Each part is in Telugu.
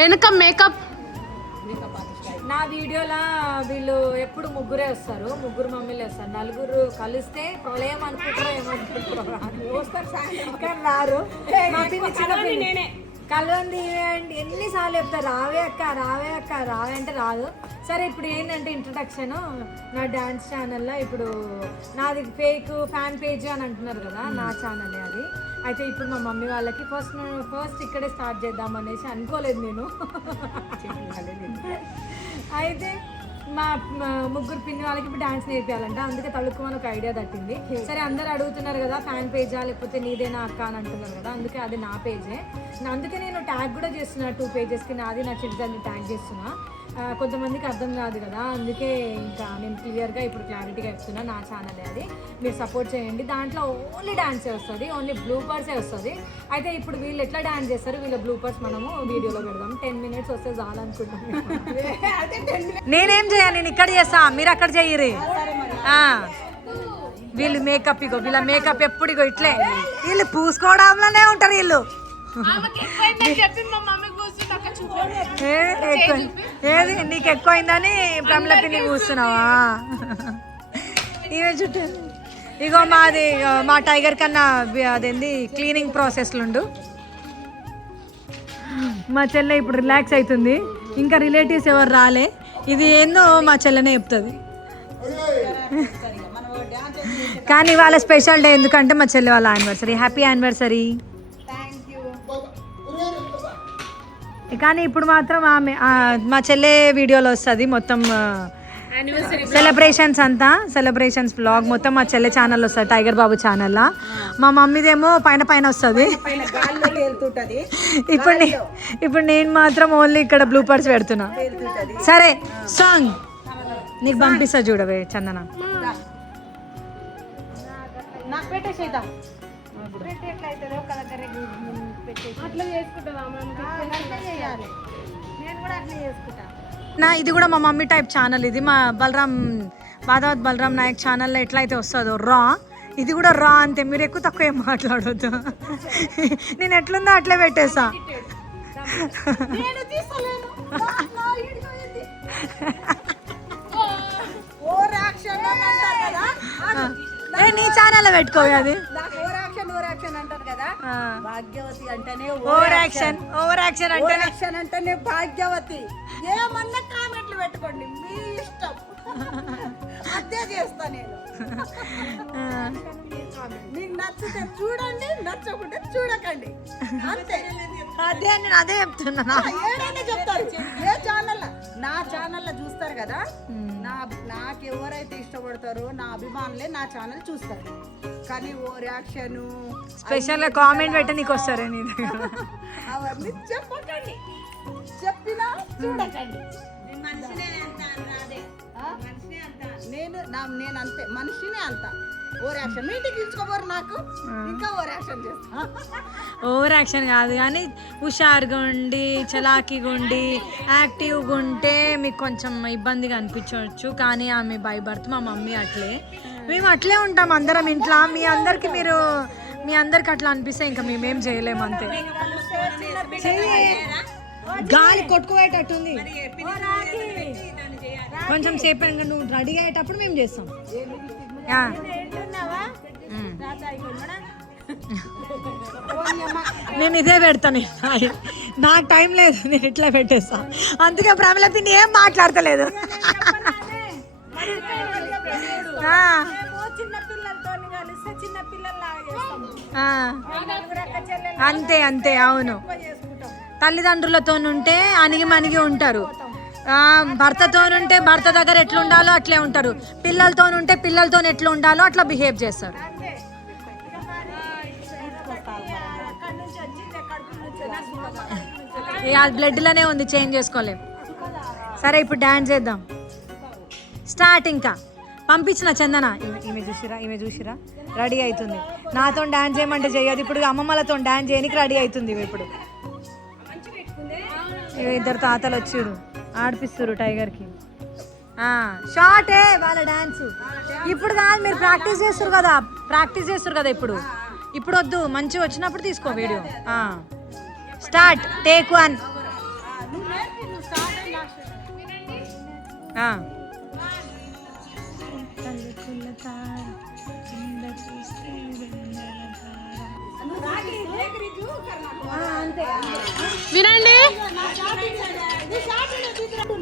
వెనక మేకప్ నా వీడియోలో వీళ్ళు ఎప్పుడు ముగ్గురే వస్తారు, ముగ్గురు మమ్మీలే వస్తారు. నలుగురు కలిస్తే ప్రళయం అనుకుంటారో ఏమనుకుంటారో కానీ రారు. కలవండి ఎన్నిసార్లు చెప్తారు రావే అక్క రావే అక్క రావే అంటే రాదు. సరే ఇప్పుడు ఏంటంటే ఇంట్రడక్షన్, నా డ్యాన్స్ ఛానల్లో ఇప్పుడు నాది ఫేక్ ఫ్యాన్ పేజ్ అని అంటున్నారు కదా, నా ఛానలే అది. అయితే ఇప్పుడు మా మమ్మీ వాళ్ళకి ఫస్ట్ ఇక్కడే స్టార్ట్ చేద్దాం అనేసి అనుకోలేదు నేను. అయితే మా ముగ్గురు పిన్ని వాళ్ళకి ఇప్పుడు డాన్స్ నేర్పించాలంట, అందుకే తడుక్కుమని ఒక ఐడియా తట్టింది. సరే అందరు అడుగుతున్నారు కదా ఫ్యాన్ పేజా లేకపోతే నీదేనా అక్క అని అంటున్నారు కదా, అందుకే అది నా పేజే. అందుకే నేను ట్యాగ్ కూడా చేస్తున్నా 2 పేజెస్కి, నాది నా చిటిదాన్ని ట్యాగ్ చేస్తున్నా. కొంతమందికి అర్థం కాదు కదా, అందుకే ఇంకా నేను క్లియర్గా ఇప్పుడు క్లారిటీగా చెప్తున్నా, నా ఛానలే అది, మీరు సపోర్ట్ చేయండి. దాంట్లో ఓన్లీ డాన్సే వస్తుంది, ఓన్లీ బ్లూపర్సే వస్తుంది. అయితే ఇప్పుడు వీళ్ళు ఎట్లా డాన్స్ చేస్తారు వీళ్ళ బ్లూపర్స్ మనము వీడియోలో పెడదాం. 10 minutes వస్తే చాలనుకుంటున్నాను. నేనేం చేయాలి, నేను ఇక్కడ చేస్తా, మీరు అక్కడ చెయ్యరు. వీళ్ళు మేకప్ ఇగో, వీళ్ళ మేకప్ ఎప్పుడు ఇగో ఇట్లే, వీళ్ళు పూసుకోవడంలోనే ఉంటారు వీళ్ళు. ఏది నీకు ఎక్కువైందని ప్రమిళ పిన్ని కూస్తున్నావా? ఇవే చుట్టూ ఇగో మాది మా టైగర్ కన్నా అదేంది క్లీనింగ్ ప్రాసెస్లుండు. మా చెల్లె ఇప్పుడు రిలాక్స్ అవుతుంది, ఇంకా రిలేటివ్స్ ఎవరు రాలే. ఇది ఏందో మా చెల్లెనే చెప్తుంది. కానీ వాళ్ళ స్పెషల్ డే ఎందుకంటే మా చెల్లె వాళ్ళ యానివర్సరీ. Happy anniversary. కానీ ఇప్పుడు మాత్రం ఆమె మా చెల్లె వీడియోలో వస్తుంది మొత్తం సెలబ్రేషన్స్ అంతా, సెలబ్రేషన్స్ వ్లాగ్ మొత్తం మా చెల్లె ఛానల్లో వస్తుంది, టైగర్ బాబు ఛానల్లో. మా మమ్మీదేమో పైన వస్తుంది. ఇప్పుడు నేను మాత్రం ఓన్లీ ఇక్కడ బ్లూపర్స్ పెడుతున్నా. సరే సాంగ్ నీకు పంపిస్తా చూడవే చందన. నా ఇది కూడా మా మమ్మీ టైప్ ఛానల్, ఇది మా బాదావత్ బలరాం నాయక్ ఛానల్లో ఎట్లయితే వస్తుందో రా, ఇది కూడా రా అంతే. మీరు ఎక్కువ తక్కువ ఏం మాట్లాడొద్దు, నేను ఎట్లుందో అట్లే పెట్టేసా. నీ ఛానల్ పెట్టుకోవి అది. అంటేనే భాగ్యవతి. ఏమన్నా కామెంట్లు పెట్టుకోండి, మీ ఇష్టం, అదే చేస్తా నేను. మీకు నచ్చితే చూడండి, నచ్చకుంటే చూడకండి, అంతే. అదే చెప్తున్నా. ఏదైనా చెప్తారు, ఏ ఛానల్ నా ఛానల్లో చూస్తారు కదా. నాకు ఎవరైతే ఇష్టపడతారో నా అభిమానులే నా ఛానల్ చూస్తారు. కానీ ఓ రియాక్షన్ స్పెషల్ కామెంట్ పెట్ట నీకు వస్తారే నీ అవన్నీ చెప్పకండి, చెప్పినా చూడకండి. నేను అంతే మనిషినే అంత. ఓవర్ యాక్షన్ మీటింగ్ తీసుకోబోరు నాకు, ఇంకా ఓవర్ యాక్షన్ చేస్తా. ఓవర్ యాక్షన్ కాదు కానీ హుషారుగా ఉండి చలాకీగా ఉండి యాక్టివ్గా ఉంటే మీకు కొంచెం ఇబ్బందిగా అనిపించవచ్చు. కానీ ఆమె బై బర్త్ మా మమ్మీ అట్లే, మేము అట్లే ఉంటాం అందరం ఇంట్లో. మీ అందరికి అట్లా అనిపిస్తే ఇంకా మేమేం చేయలేము, అంతే. గాలి కొట్టుకుపోయేటట్టుంది, కొంచెం సేపు నువ్వు రెడీ అయ్యేటప్పుడు మేము చేస్తాం. నేను ఇదే పెడతాను, నాకు టైం లేదు, నేను ఇట్లా పెట్టేస్తా. అందుకే ప్రమిళ పిన్ని ఏం మాట్లాడతలేదు. అంతే అంతే, అవును. తల్లిదండ్రులతోనుంటే అణిగి మణిగి ఉంటారు, భర్తతోనుంటే భర్త దగ్గర ఎట్లా ఉండాలో అట్లే ఉంటారు, పిల్లలతోనుంటే పిల్లలతో ఎట్లా ఉండాలో అట్లా బిహేవ్ చేస్తారు. అది బ్లడ్లోనే ఉంది, చేంజ్ చేసుకోలేం. సరే ఇప్పుడు డాన్స్ చేద్దాం, స్టార్ట్. ఇంకా పంపించిన చందన, ఈమె చూసిరా రెడీ అవుతుంది. నాతో డాన్స్ చేయమంటే చేయదు, ఇప్పుడు అమ్మమ్మలతో డాన్స్ చేయడానికి రెడీ అవుతుంది. ఇప్పుడు ఇద్దరు తాతలు వచ్చారు, ఆడిపిస్తారు టైగర్కి. షార్టే వాళ్ళ డాన్స్. ఇప్పుడు కాదు, మీరు ప్రాక్టీస్ చేస్తారు కదా ఇప్పుడు వద్దు, మంచిగా వచ్చినప్పుడు తీసుకో వీడియో. Start take 1. నువ్వు నేర్పి, నువ్వు స్టార్ట్ అయ్యి లాస్ట్ వినండి.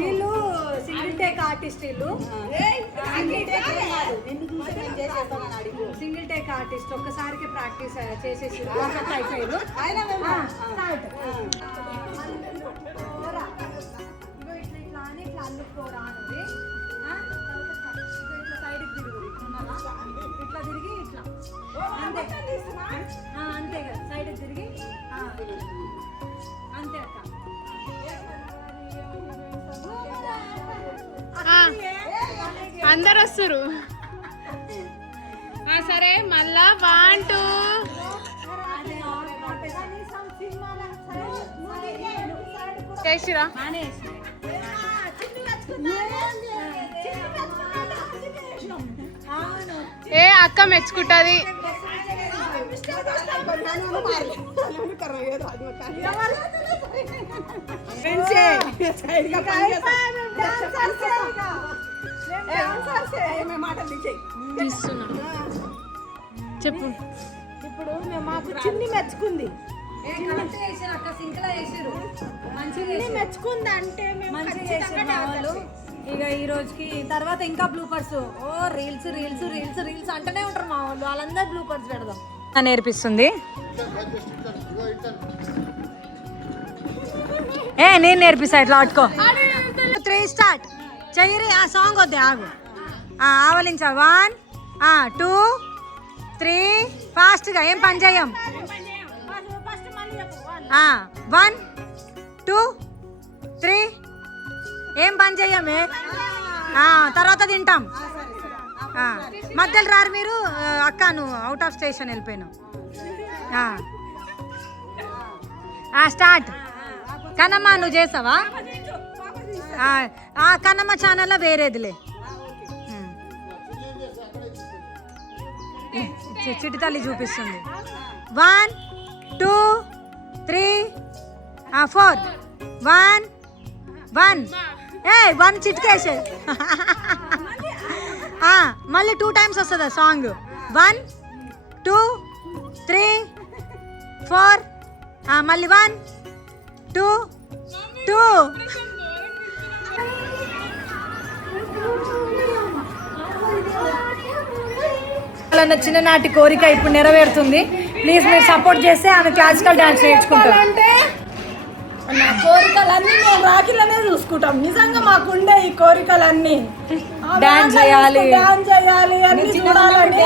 వీళ్ళు సింగిల్ టేక్ ఆర్టిస్ట్, వీళ్ళు సింగిల్ టేక్ ఆర్టిస్ట్. ఒక్కసారికి ప్రాక్టీస్ చేసేసి అయిపోయారు. ఇట్లా అని ఇట్లా అల్లుకోరా అనేది. ఇట్లా సైడ్కి తిరుగు, ఇట్లా తిరిగి ఇట్లా అంతే. అంతే కదా, సైడ్కి తిరిగి అంతే అక్క. అందరు వస్తారు. సరే మళ్ళా 1 2 చేసిరా. ఏ అక్క మెచ్చుకుంటది. తీస్తున్నా చెప్పు. ఇప్పుడు మాకు చిన్ని మెచ్చుకుంది, చిన్ని మెచ్చుకుంది అంటే మంచిగా చేసారు మా వాళ్ళు. ఇక ఈ రోజుకి తర్వాత ఇంకా బ్లూపర్స్, ఓ రీల్స్ రీల్స్ రీల్స్ రీల్స్ అంటూనే ఉంటారు మా వాళ్ళు. వాళ్ళందరూ బ్లూపర్స్ పెడదాం నేర్పిస్తుంది. నేను నేర్పిస్తా. ఇట్లా పట్టుకో. 3 స్టార్ట్ చెయ్యరి. ఆ సాంగ్ వద్దే, ఆగు. ఆవలించా. 1 2 3 ఫాస్ట్గా. ఏం పని చేయం. 1 2 3 ఏం పని చెయ్యమే. తర్వాత తింటాం. మధ్యలో రారు మీరు. అక్క నువ్వు అవుట్ ఆఫ్ స్టేషన్ వెళ్ళిపోయినావు. స్టార్ట్. కన్నమ్మ నువ్వు చేసావా? కన్నమ్మ ఛానల్లో వేరేదిలే. చిట్టి తల్లి చూపిస్తుంది. 1 2 3 4 1 1 1 చిటికేసే. మళ్ళీ 2 టైమ్స్ వస్తుందా సాంగ్. 1 2 3 4 మళ్ళీ 1 2 2. వాళ్ళ చిన్ననాటి కోరిక ఇప్పుడు నెరవేరుతుంది. ప్లీజ్ మీరు సపోర్ట్ చేస్తే ఆమె క్లాసికల్ డాన్స్ నేర్చుకుంటారు. నా కోరికలన్నీ మేము రాఖీలోనే చూసుకుంటాం. నిజంగా మాకుండే ఈ కోరికలన్నీ. డాన్స్ చేయాలి, అన్ని చూడాలని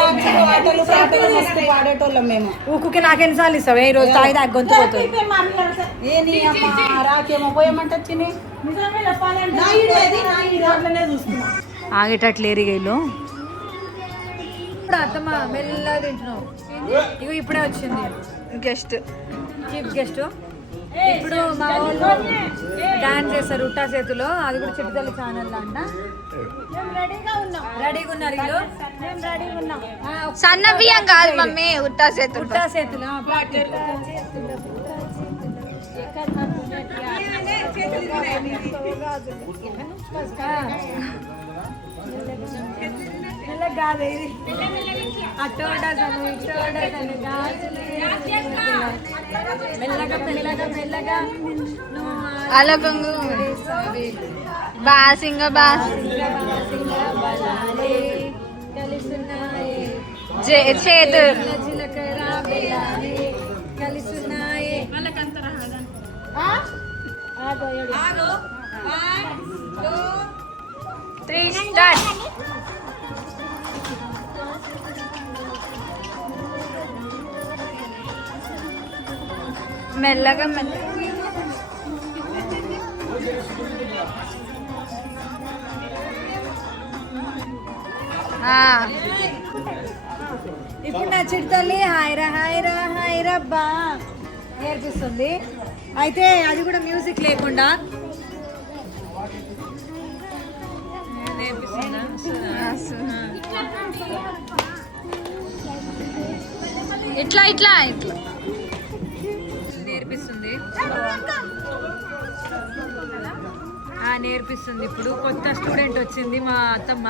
పాడేటోళ్ళం మేము. ఊకుకి నాకెన్నిసార్లు ఇస్తావు? ఈ రోజు తాగి దాకా గొంతు పోతుంది. రాకేమో పోయమంటే చిన్ని నిజంగా చెప్పాలంటే చూసుకున్నాం. ఆగేటట్లేరు వీళ్ళు. ఇప్పుడు అత్తమ్మ మెల్లగా తింటున్నావు. ఇగో ఇప్పుడే వచ్చింది గెస్ట్, చీఫ్ గెస్ట్. ఇప్పుడు మా వాళ్ళు డాన్స్ చేస్తారు ఉట్టా చేతిలో. అది కూడా చిట్టుతల్లి ఛానల్ అంట. రెడీగా ఉన్నారు వీళ్ళు. రెడీగా ఉన్నాం. సన్న బియ్యం కాదు మమ్మీ, ఉట్టా చేతులు. ఉట్టా చేతులు మెల్లగా అలకొంగు బాసింగ బాస్ చేతు కలిసున్నాయే. 3 స్టార్ట్. మెల్లగా మెల్లగా. ఇప్పుడు నా చిట్టల్లి హాయిరా హాయిరా హాయిరా బా నేర్పిస్తుంది. అయితే అది కూడా మ్యూజిక్ లేకుండా ఇట్లా ఇట్లా ఇట్లా నేర్పిస్తుంది. నేర్పిస్తుంది. ఇప్పుడు కొత్త స్టూడెంట్ వచ్చింది మా అత్తమ్మ,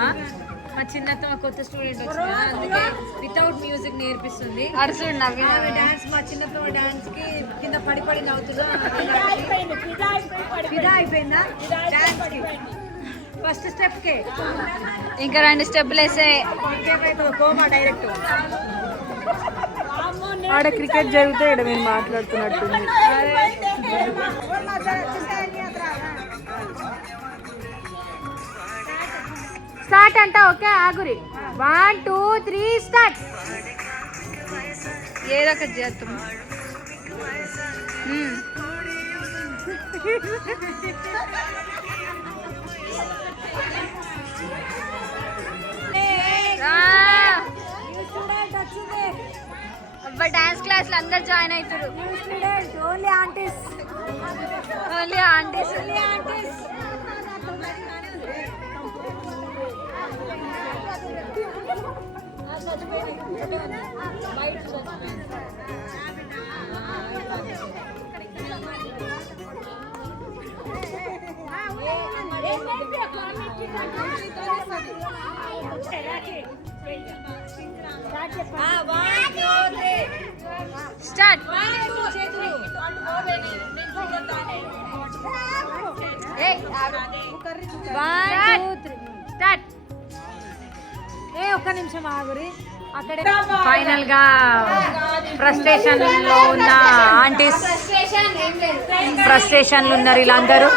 మా చిన్నత్తమ్మ కొత్త స్టూడెంట్ వచ్చింది కదా, అందుకే వితౌట్ మ్యూజిక్ నేర్పిస్తుంది. డాన్స్ మా చిన్నత్తమ్మ డాన్స్ కి కింద పడి పడి నవ్వుతున్నా. ఫిదా అయిపోయిందా డాన్స్ కి? ఫస్ట్ స్టెప్ కే ఇంకా 2 స్టెప్లు వేసే కోమా డైరెక్ట్. ఆడ క్రికెట్ జరిగితే ఇక్కడ మేము మాట్లాడుతున్నట్టుంది. స్టార్ట్ అంట. ఓకే ఆగురి. 1 2 3 స్టార్ట్. ఏదో ఒకటి చేద్దాం. అబ్బా డాన్స్ క్లాస్లో అందరు జాయిన్ అవుతారు. Only aunties. Only aunties. Start. Start. ఒక్క నిమిషం ఆగురి. అక్కడే ఫైనల్ గా ఫ్రస్ట్రేషన్ లో ఉన్న ఆంటీస్, ఫ్రస్ట్రేషన్ లో ఉన్నారు వీళ్ళందరూ.